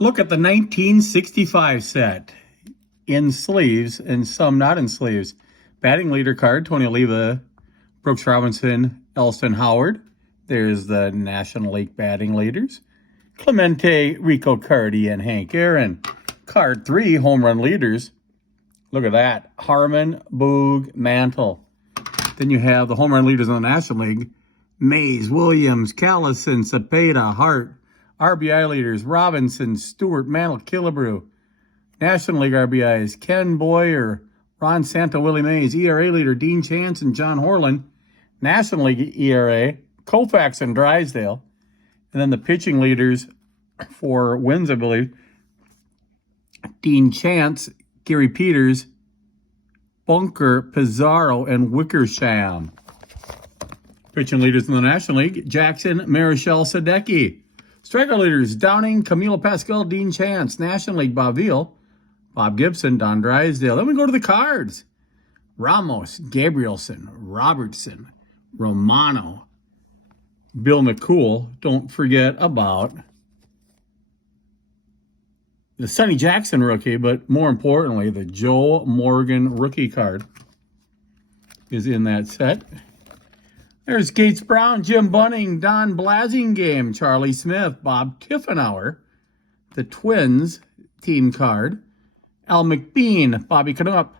Look at the 1965 set in sleeves and some not in sleeves. Batting leader card, Tony Oliva, Brooks Robinson, Elston Howard. There's the National League batting leaders. Clemente, Rico Cardi, and Hank Aaron. Card 3, home run leaders. Look at that. Harmon, Boog, Mantle. Then you have the home run leaders in the National League. Mays, Williams, Callison, Cepeda, Hart. RBI leaders, Robinson, Stewart, Mantle, Killebrew. National League RBIs, Ken Boyer, Ron Santo, Willie Mays. ERA leader, Dean Chance and John Horland. National League ERA, Koufax and Drysdale. And then the pitching leaders for wins, I believe, Dean Chance, Gary Peters, Bunker, Pizarro, and Wickersham. Pitching leaders in the National League, Jackson, Marichal, Sadecki. Striker leaders, Downing, Camilo Pascal, Dean Chance. National League, Bob Veal, Bob Gibson, Don Drysdale. Then we go to the cards. Ramos, Gabrielson, Robertson, Romano, Bill McCool. Don't forget about the Sonny Jackson rookie, but more importantly, the Joe Morgan rookie card is in that set. There's Gates Brown, Jim Bunning, Don Blasingame, Charlie Smith, Bob Tiffenauer, the Twins team card, Al McBean, Bobby Knupp,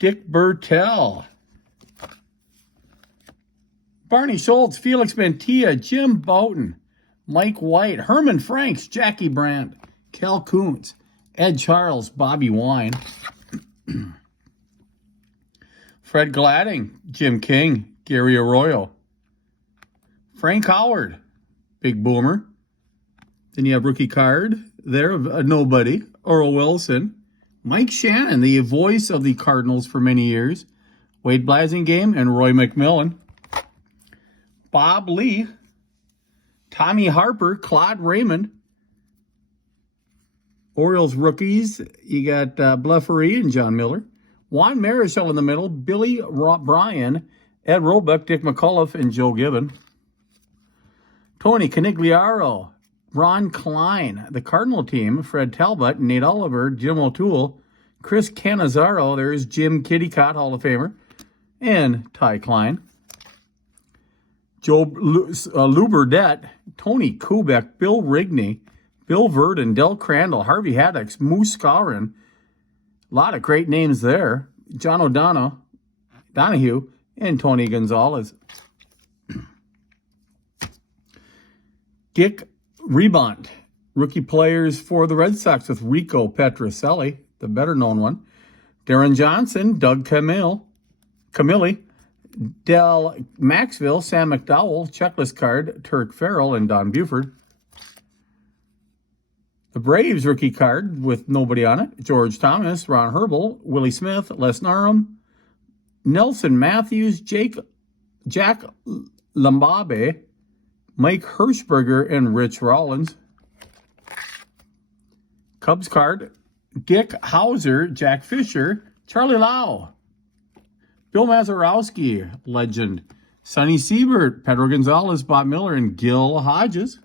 Dick Bertel, Barney Schultz, Felix Mantilla, Jim Boughton, Mike White, Herman Franks, Jackie Brandt, Cal Kuntz, Ed Charles, Bobby Wine, Fred Gladding, Jim King, Gary Arroyo, Frank Howard, Big Boomer. Then you have rookie card there of nobody, Earl Wilson, Mike Shannon, the voice of the Cardinals for many years, Wade Blasingame, and Roy McMillan, Bob Lee, Tommy Harper, Claude Raymond. Orioles rookies, you got Bleffery and John Miller. Juan Marichal in the middle, Billy Bryan, Ed Roebuck, Dick McCullough, and Joe Gibbon. Tony Canigliaro, Ron Klein, the Cardinal team, Fred Talbot, Nate Oliver, Jim O'Toole, Chris Cannizzaro, there's Jim Kitty Cott, Hall of Famer, and Ty Klein. Joe Luberdette, Tony Kubek, Bill Rigney, Bill Verdon, Del Crandall, Harvey Haddix, Moose Scourin. A lot of great names there. John Donahue, and Tony Gonzalez. Dick Rebont, rookie players for the Red Sox with Rico Petrocelli, the better-known one. Darren Johnson, Doug Camille, Del Maxville, Sam McDowell, checklist card, Turk Farrell, and Don Buford. The Braves rookie card with nobody on it, George Thomas, Ron Herbel, Willie Smith, Les Narum, Nelson Matthews, Jack Lambabe, Mike Hirschberger, and Rich Rollins. Cubs card, Dick Hauser, Jack Fisher, Charlie Lau, Bill Mazeroski, legend, Sonny Siebert, Pedro Gonzalez, Bob Miller, and Gil Hodges.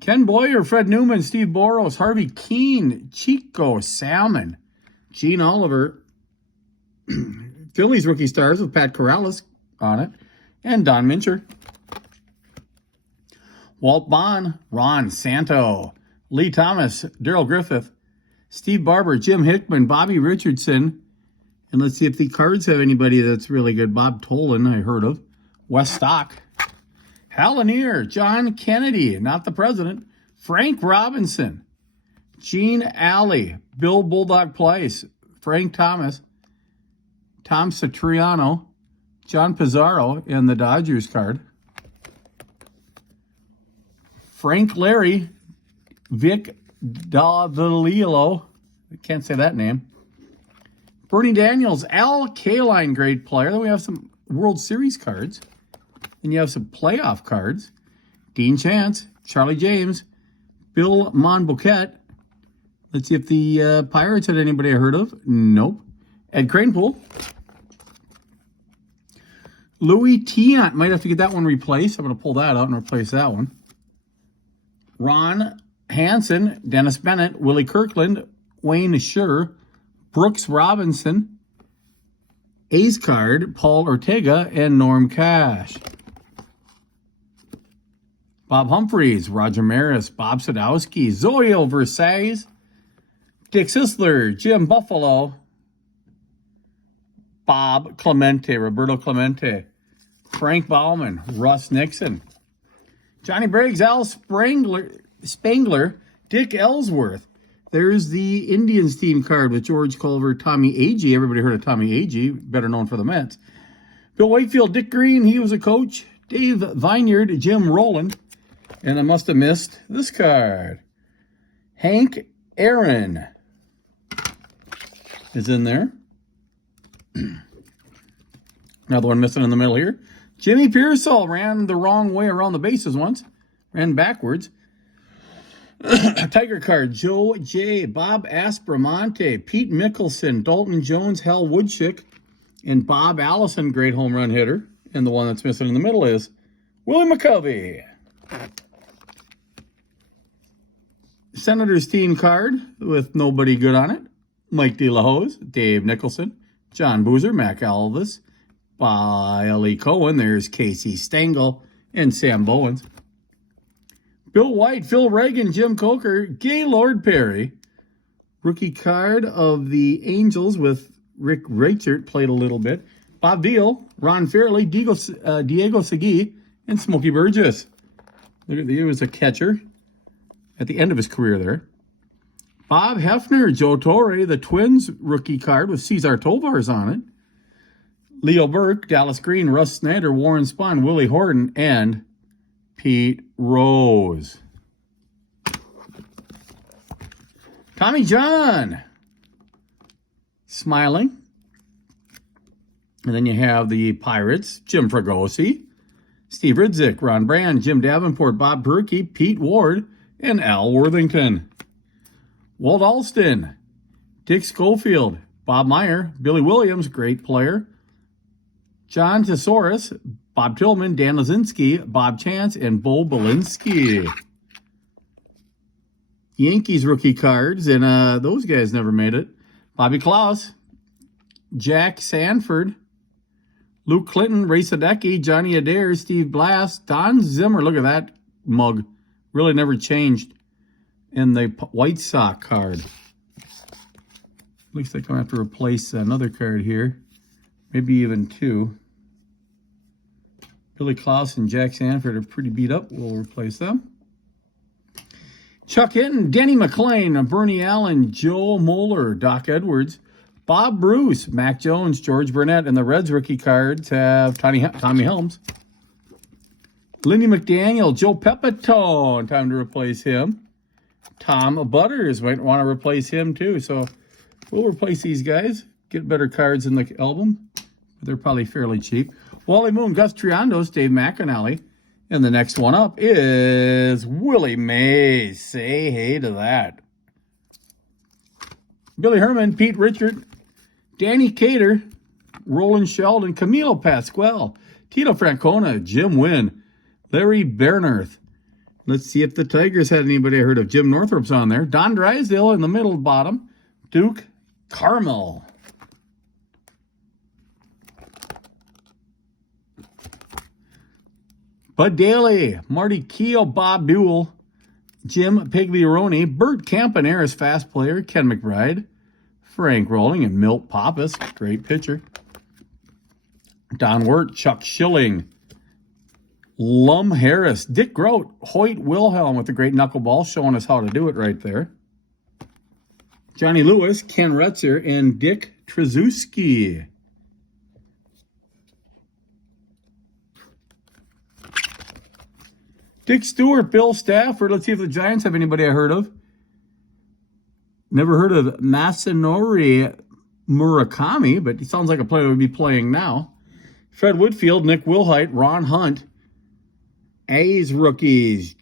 Ken Boyer, Fred Newman, Steve Boros, Harvey Keene, Chico Salmon, Gene Oliver, Phillies rookie stars with Pat Corrales on it, and Don Mincher. Walt Bond, Ron Santo, Lee Thomas, Darrell Griffith, Steve Barber, Jim Hickman, Bobby Richardson, and let's see if the cards have anybody that's really good. Bob Tolan, I heard of. Wes Stock. Hal Lanier, John Kennedy, not the president. Frank Robinson, Gene Alley, Bill Bulldog Place, Frank Thomas, Tom Satriano, John Pizarro, and the Dodgers card. Frank Larry, Vic Davalillo, I can't say that name. Bernie Daniels, Al Kaline, great player. Then we have some World Series cards. And you have some playoff cards. Dean Chance, Charlie James, Bill Monbouquet. Let's see if the Pirates had anybody I heard of. Nope. Ed Kranepool. Louis Tiant. Might have to get that one replaced. I'm going to pull that out and replace that one. Ron Hansen, Dennis Bennett, Willie Kirkland, Wayne Schur, Brooks Robinson, Ace card, Paul Ortega, and Norm Cash. Bob Humphreys, Roger Maris, Bob Sadowski, Zoil Versailles, Dick Sisler, Jim Buffalo, Bob Clemente, Roberto Clemente, Frank Bauman, Russ Nixon, Johnny Briggs, Al Spangler, Dick Ellsworth. There's the Indians team card with George Culver, Tommy Agee. Everybody heard of Tommy Agee, better known for the Mets. Bill Wakefield, Dick Green, he was a coach. Dave Vineyard, Jim Rowland. And I must have missed this card. Hank Aaron is in there. Another one missing in the middle here. Jimmy Pearsall ran the wrong way around the bases once. Ran backwards. Tiger card, Joe J., Bob Aspromonte, Pete Mickelson, Dalton Jones, Hal Woodchick, and Bob Allison, great home run hitter. And the one that's missing in the middle is Willie McCovey. Senators team card with nobody good on it. Mike DeLahoz, Dave Nicholson, John Boozer, Mac Alvis, Billy Cohen, there's Casey Stengel, and Sam Bowens. Bill White, Phil Reagan, Jim Coker, Gaylord Perry. Rookie card of the Angels with Rick Reichert, played a little bit. Bob Deal, Ron Fairley, Diego Segui, and Smokey Burgess. He was a catcher at the end of his career there. Bob Hefner, Joe Torre, the Twins rookie card with Cesar Tovar's on it. Leo Burke, Dallas Green, Russ Snyder, Warren Spahn, Willie Horton, and Pete Rose. Tommy John, smiling. And then you have the Pirates, Jim Fregosi, Steve Ridzik, Ron Brand, Jim Davenport, Bob Berkey, Pete Ward, and Al Worthington. Walt Alston, Dick Schofield, Bob Meyer, Billy Williams, great player, John Tesaurus, Bob Tillman, Dan Lazinski, Bob Chance, and Bo Belinsky. Yankees rookie cards, and those guys never made it. Bobby Klaus, Jack Sanford, Luke Clinton, Ray Sadecki, Johnny Adair, Steve Blass, Don Zimmer. Look at that mug. Really never changed in the White Sox card. Looks like I'm going to have to replace another card here. Maybe even two. Billy Klaus and Jack Sanford are pretty beat up. We'll replace them. Chuck Hinton, Denny McClain, Bernie Allen, Joe Moeller, Doc Edwards, Bob Bruce, Mac Jones, George Burnett, and the Reds rookie cards have Tommy Helms. Lindy McDaniel, Joe Pepitone, time to replace him. Tom Butters, might want to replace him too. So we'll replace these guys, get better cards in the album. They're probably fairly cheap. Wally Moon, Gus Triandos, Dave McAnally. And the next one up is Willie Mays. Say hey to that. Billy Herman, Pete Richard, Danny Cater, Roland Sheldon, Camilo Pasquale, Tito Francona, Jim Wynn, Larry Bernerth. Let's see if the Tigers had anybody I heard of. Jim Northrup's on there. Don Drysdale in the middle bottom. Duke Carmel. Bud Daly, Marty Keel, Bob Buell, Jim Pigliaroni, Bert Campaneris, fast player, Ken McBride, Frank Rolling, and Milt Pappas, great pitcher. Don Wirt, Chuck Schilling, Lum Harris, Dick Grote, Hoyt Wilhelm with the great knuckleball, showing us how to do it right there. Johnny Lewis, Ken Retzer, and Dick Trzeski. Dick Stewart, Bill Stafford. Let's see if the Giants have anybody I heard of. Never heard of Masanori Murakami, but he sounds like a player would be playing now. Fred Whitfield, Nick Wilhite, Ron Hunt. A's rookies.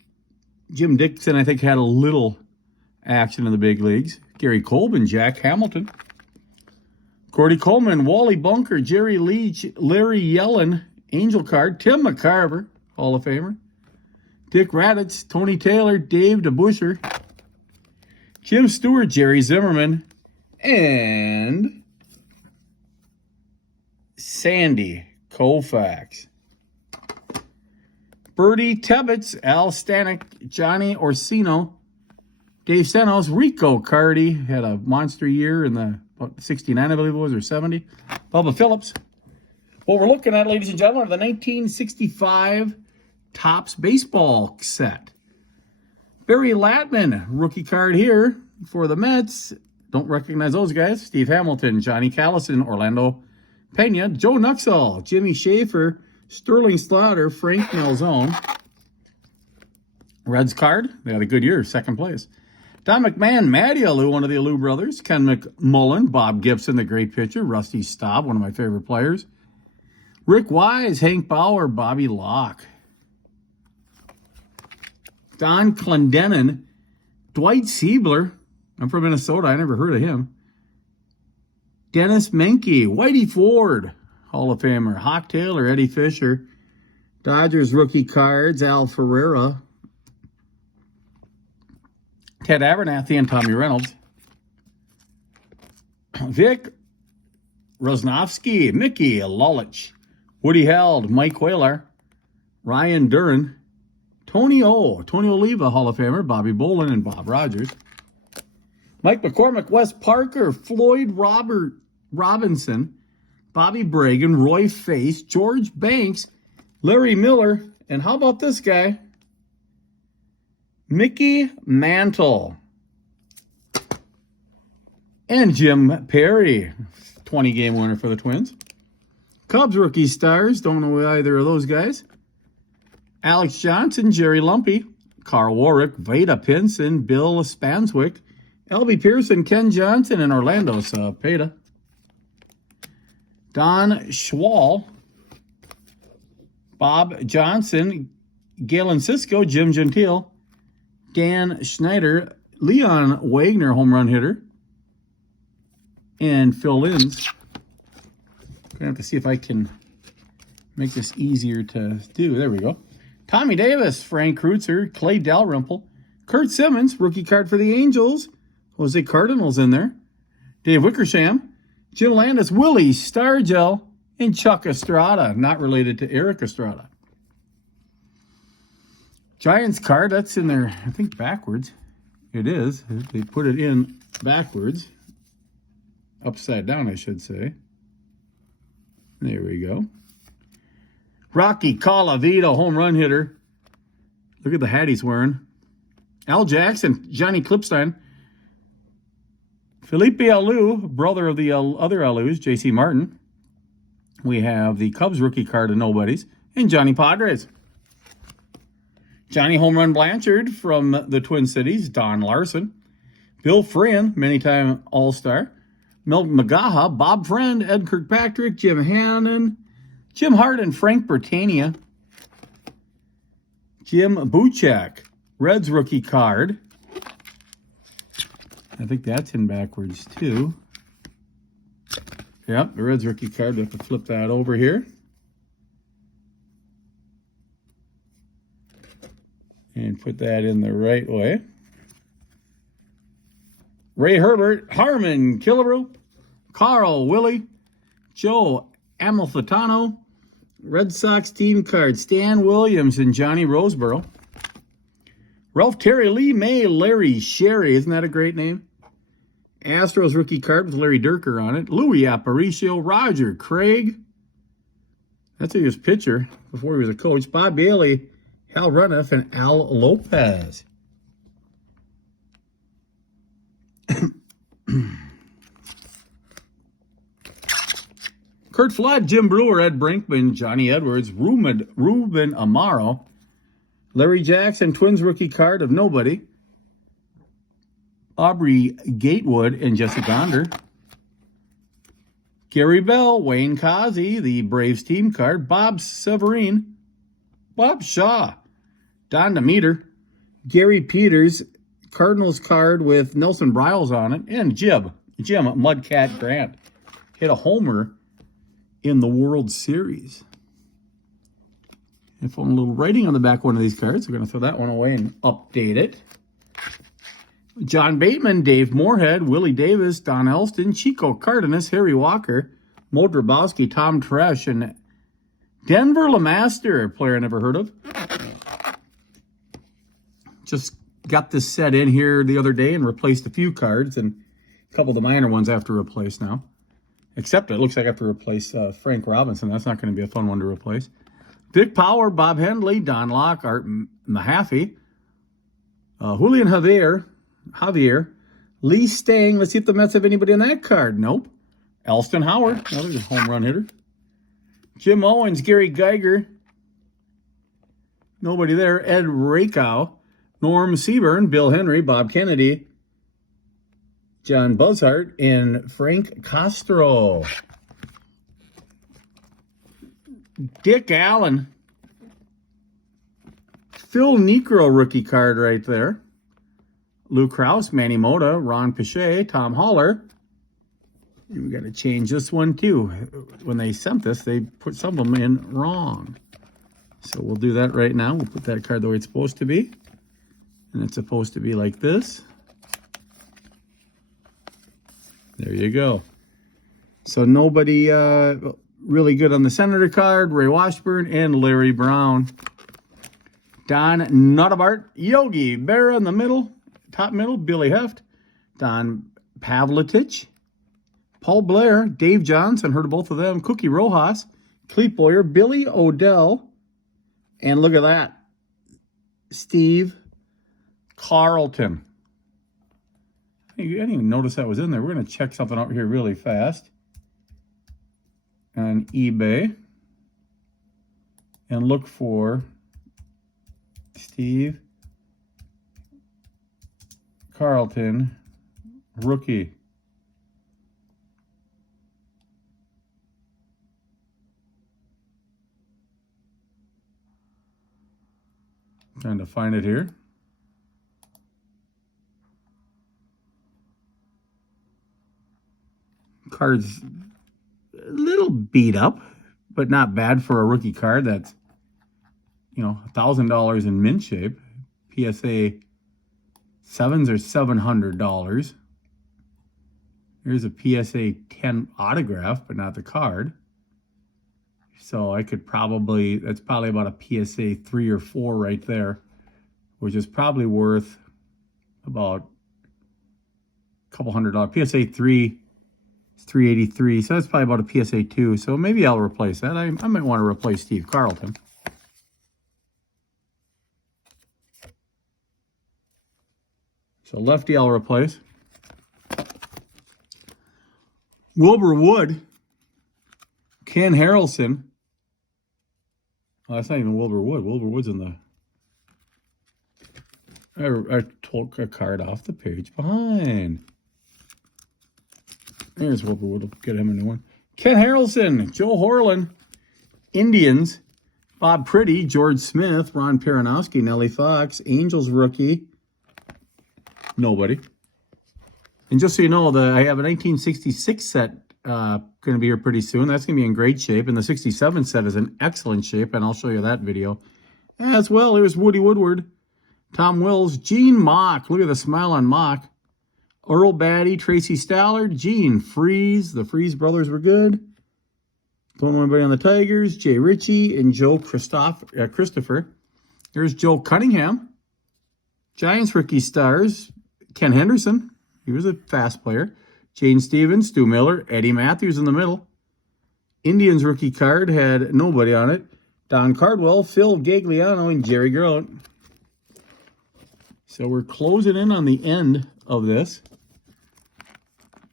Jim Dixon, I think, had a little action in the big leagues. Gary Colbin, Jack Hamilton. Cordy Coleman, Wally Bunker, Jerry Leach, Larry Yellen, Angel Card. Tim McCarver, Hall of Famer. Dick Raditz, Tony Taylor, Dave DeBuscher, Jim Stewart, Jerry Zimmerman, and Sandy Koufax. Bertie Tebbets, Al Stanek, Johnny Orsino, Dave Senos, Rico Cardi had a monster year in the 69, I believe it was, or 70. Bubba Phillips. What we're looking at, ladies and gentlemen, are the 1965 Topps baseball set. Barry Latman, rookie card here for the Mets. Don't recognize those guys. Steve Hamilton, Johnny Callison, Orlando Pena, Joe Nuxall, Jimmy Schaefer, Sterling Slaughter, Frank Malzone. Reds card, they had a good year, second place. Don McMahon, Matty Alou, one of the Alou brothers. Ken McMullen, Bob Gibson, the great pitcher. Rusty Staub, one of my favorite players. Rick Wise, Hank Bauer, Bobby Locke. Don Clendenin, Dwight Siebler. I'm from Minnesota, I never heard of him. Dennis Menke, Whitey Ford, Hall of Famer. Hawk Taylor, Eddie Fisher. Dodgers rookie cards, Al Ferreira. Ted Abernathy and Tommy Reynolds. Vic Rosnovsky, Mickey Lulich. Woody Held, Mike Whaler. Ryan Duran. Tony Oliva, Hall of Famer. Bobby Bolin and Bob Rogers. Mike McCormick, Wes Parker, Floyd Robinson, Bobby Bragan, Roy Face, George Banks, Larry Miller, and how about this guy? Mickey Mantle. And Jim Perry, 20-game winner for the Twins. Cubs rookie stars, don't know either of those guys. Alex Johnson, Jerry Lumpy, Carl Warwick, Vada Pinson, Bill Spanswick, L.B. Pearson, Ken Johnson, and Orlando Cepeda. Don Schwall, Bob Johnson, Galen Cisco, Jim Gentile, Dan Schneider, Leon Wagner, home run hitter, and Phil Linz. I'm going to have to see if I can make this easier to do. There we go. Tommy Davis, Frank Kreutzer, Clay Dalrymple, Kurt Simmons, rookie card for the Angels, Jose Cardinals in there, Dave Wickersham, Jim Landis, Willie Stargell, and Chuck Estrada, not related to Eric Estrada. Giants card, that's in there, I think, backwards. It is. They put it in backwards. Upside down, I should say. There we go. Rocky Colavito, home run hitter. Look at the hat he's wearing. Al Jackson, Johnny Klipstein. Felipe Alou, brother of the other Alous, J.C. Martin. We have the Cubs rookie card of nobodies. And Johnny Padres. Johnny Home Run Blanchard from the Twin Cities, Don Larson. Bill Friend, many-time All-Star. Milton Magaha, Bob Friend, Ed Kirkpatrick, Jim Hannon, Jim Hart, and Frank Bertania. Jim Buchek, Reds rookie card. I think that's in backwards too. Yep, the Reds rookie card. We have to flip that over here. And put that in the right way. Ray Herbert, Harmon Killebrew, Carl Willie, Joe Amalfitano, Red Sox team card, Stan Williams and Johnny Roseboro. Ralph Terry, Lee May, Larry Sherry, isn't that a great name? Astros rookie card with Larry Durker on it. Louis Aparicio, Roger Craig. That's his pitcher before he was a coach. Bob Bailey, Hal Runiff, and Al Lopez. Kurt Flood, Jim Brewer, Ed Brinkman, Johnny Edwards, Ruben Amaro, Larry Jackson, Twins rookie card of nobody, Aubrey Gatewood, and Jesse Gonder. Gary Bell, Wayne Kazi, the Braves team card, Bob Severine, Bob Shaw, Don Demeter, Gary Peters, Cardinals card with Nelson Briles on it, and Jim Mudcat Grant hit a homer in the World Series. If a little writing on the back of one of these cards, we're going to throw that one away and update it. John Bateman, Dave Moorhead, Willie Davis, Don Elston, Chico Cardenas, Harry Walker, Mo Drabowski, Tom Tresh, and Denver LeMaster, a player I never heard of. Just got this set in here the other day and replaced a few cards, and a couple of the minor ones I have to replace now. Except it looks like I have to replace Frank Robinson. That's not going to be a fun one to replace. Vic Power, Bob Hendley, Don Locke, Art Mahaffey, Julian Javier, Lee Stang. Let's see if the Mets have anybody on that card. Nope. Elston Howard, another home run hitter. Jim Owens, Gary Geiger. Nobody there. Ed Rakow, Norm Seaburn, Bill Henry, Bob Kennedy, John Buzzhart, and Frank Castro. Dick Allen. Phil Niekro rookie card right there. Lou Krause, Manny Mota, Ron Pichet, Tom Haller. And we got to change this one too. When they sent this, they put some of them in wrong. So we'll do that right now. We'll put that card the way it's supposed to be. And it's supposed to be like this. There you go. So nobody really good on the Senator card. Ray Washburn and Larry Brown. Don Nuttebart, Yogi Berra in the middle, top middle, Billy Heft, Don Pavletich, Paul Blair, Dave Johnson, heard of both of them, Cookie Rojas, Cleet Boyer, Billy Odell, and look at that, Steve Carlton. I didn't even notice that was in there. We're going to check something out here really fast on eBay and look for Steve Carlton rookie. Trying to find it here. Card's a little beat up, but not bad for a rookie card that's, you know, $1,000 in mint shape. PSA 7s are $700. Here's a PSA 10 autograph, but not the card. So I could probably, that's probably about a PSA 3 or 4 right there, which is probably worth about a couple $100. PSA 3 is $383, so that's probably about a PSA 2. So maybe I'll replace that. I might want to replace Steve Carlton. So lefty I'll replace. Wilbur Wood, Ken Harrelson. Oh, that's not even Wilbur Wood. Wilbur Wood's in the... I took a card off the page behind. There's Wilbur Wood. We'll get him a new one. Ken Harrelson, Joe Horlin, Indians, Bob Pretty, George Smith, Ron Peronowski, Nellie Fox, Angels rookie. Nobody. And just so you know, I have a 1966 set going to be here pretty soon. That's going to be in great shape. And the 67 set is in excellent shape, and I'll show you that video as well. Here's Woody Woodward, Tom Wills, Gene Mock. Look at the smile on Mock. Earl Batty, Tracy Stallard, Gene Freeze. The Freeze brothers were good. Don't know anybody on the Tigers. Jay Ritchie and Joe Christopher. Here's Joe Cunningham. Giants rookie stars. Ken Henderson. He was a fast player. Jane Stevens, Stu Miller, Eddie Matthews in the middle. Indians rookie card had nobody on it. Don Cardwell, Phil Gagliano, and Jerry Grote. So we're closing in on the end of this.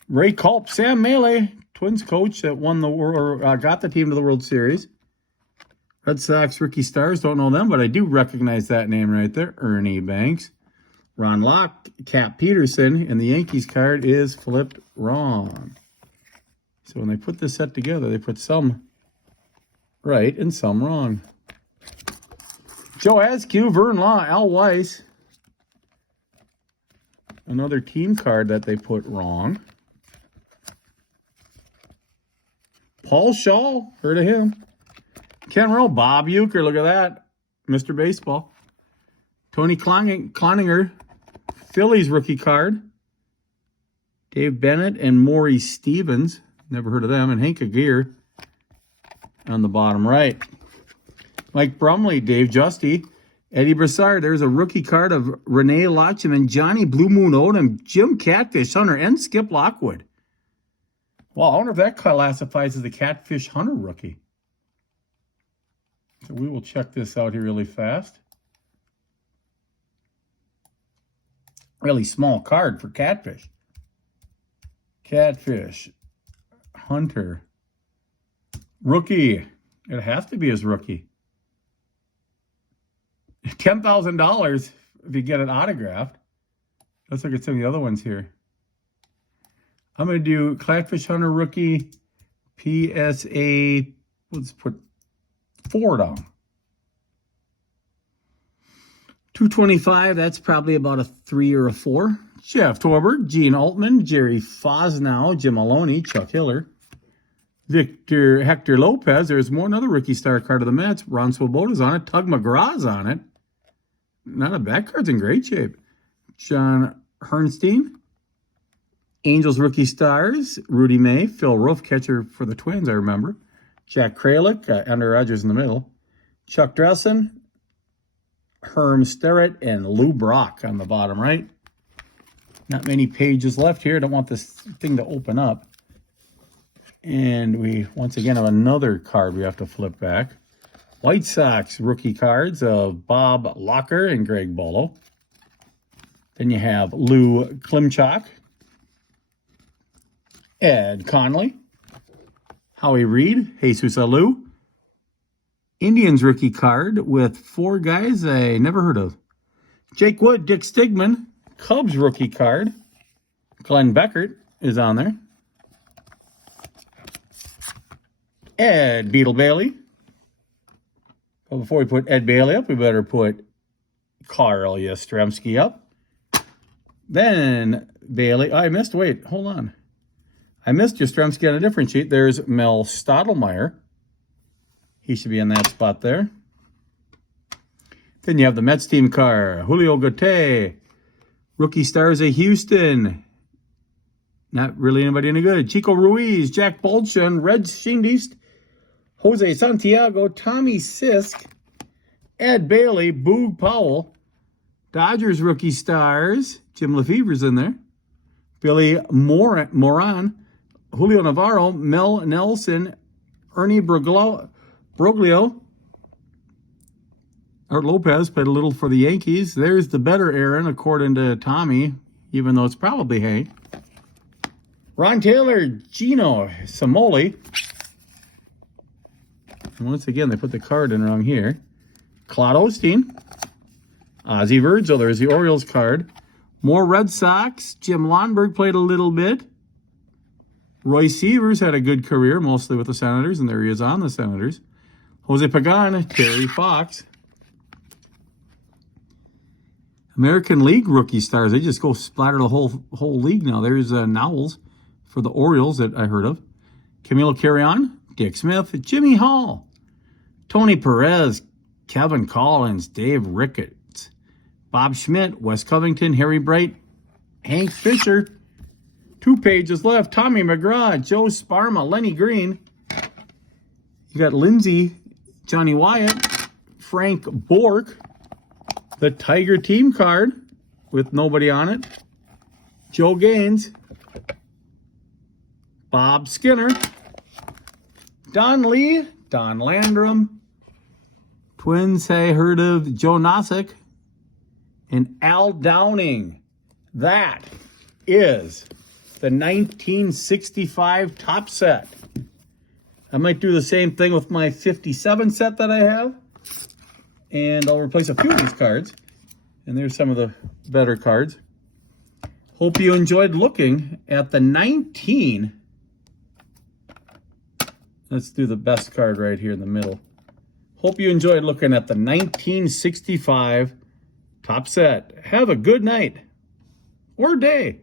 Ray Culp, Sam Melee, Twins coach that won the or got the team to the World Series. Red Sox rookie stars, don't know them, but I do recognize that name right there. Ernie Banks. Ron Locke, Cap Peterson, and the Yankees card is flipped wrong. So when they put this set together, they put some right and some wrong. Joe Askew, Vern Law, Al Weiss. Another team card that they put wrong. Paul Shaw, heard of him. Ken Rowe, Bob Uecker, look at that. Mr. Baseball. Tony Cloninger, Phillies rookie card. Dave Bennett and Maury Stevens. Never heard of them. And Hank Aguirre on the bottom right. Mike Brumley, Dave Justy. Eddie Broussard. There's a rookie card of Renee Lotcham and Johnny Blue Moon Odom, Jim Catfish Hunter, and Skip Lockwood. Well, I wonder if that classifies as a Catfish Hunter rookie. So we will check this out here really fast. Really small card for Catfish. Catfish Hunter. Rookie. It has to be his rookie. $10,000 if you get it autographed. Let's look at some of the other ones here. I'm going to do Catfish Hunter rookie PSA. Let's put 4 down. 225, that's probably about a 3 or a 4. Jeff Torberg, Gene Altman, Jerry Fosnow, Jim Maloney, Chuck Hiller, Hector Lopez. There's another rookie star card of the Mets. Ron Swoboda's on it. Tug McGraw's on it. Not a bad card's in great shape. John Hernstein. Angels rookie stars. Rudy May. Phil Roof, catcher for the Twins, I remember. Jack Kralik. Andrew Rogers in the middle. Chuck Dressen. Herm Sterrett. And Lou Brock on the bottom right. Not many pages left here. I don't want this thing to open up. And we, once again, have another card we have to flip back. White Sox rookie cards of Bob Locker and Greg Bolo. Then you have Lou Klimchak, Ed Conley, Howie Reed, Jesus Alou. Indians rookie card with 4 guys I never heard of. Jake Wood, Dick Stigman. Cubs rookie card. Glenn Beckert is on there. Ed Beetle Bailey. But before we put Ed Bailey up, we better put Carl Yastrzemski up. Then Bailey. Oh, I missed. Wait, hold on. I missed Yastrzemski on a different sheet. There's Mel Stottlemyre. He should be in that spot there. Then you have the Mets team card. Julio Gute. Rookie stars of Houston. Not really anybody any good. Chico Ruiz, Jack Bolshan, Red Shingist, Jose Santiago, Tommy Sisk, Ed Bailey, Boog Powell, Dodgers rookie stars, Jim Lefebvre's in there, Billy Moran, Julio Navarro, Mel Nelson, Ernie Broglio, Art Lopez played a little for the Yankees. There's the better Aaron, according to Tommy, even though it's probably Hank. Ron Taylor, Gino Samoli. And once again, they put the card in wrong here. Claude Osteen. Ozzie Virgil, there's the Orioles card. More Red Sox. Jim Lonberg played a little bit. Roy Sievers had a good career, mostly with the Senators, and there he is on the Senators. Jose Pagan, Terry Fox. American League rookie stars. They just go splatter the whole league now. There's Nowles for the Orioles that I heard of. Camilo Carrion, Dick Smith, Jimmy Hall, Tony Perez, Kevin Collins, Dave Ricketts, Bob Schmidt, Wes Covington, Harry Bright, Hank Fisher. 2 pages left. Tommy McGraw, Joe Sparma, Lenny Green. You got Lindsey, Johnny Wyatt, Frank Bork, the Tiger team card with nobody on it. Joe Gaines, Bob Skinner, Don Lee, Don Landrum, Twins I heard of Joe Nosek, and Al Downing. That is the 1965 top set. I might do the same thing with my 57 set that I have. And I'll replace a few of these cards. And there's some of the better cards. Hope you enjoyed looking at the 19. Let's do the best card right here in the middle. Hope you enjoyed looking at the 1965 top set. Have a good night or day.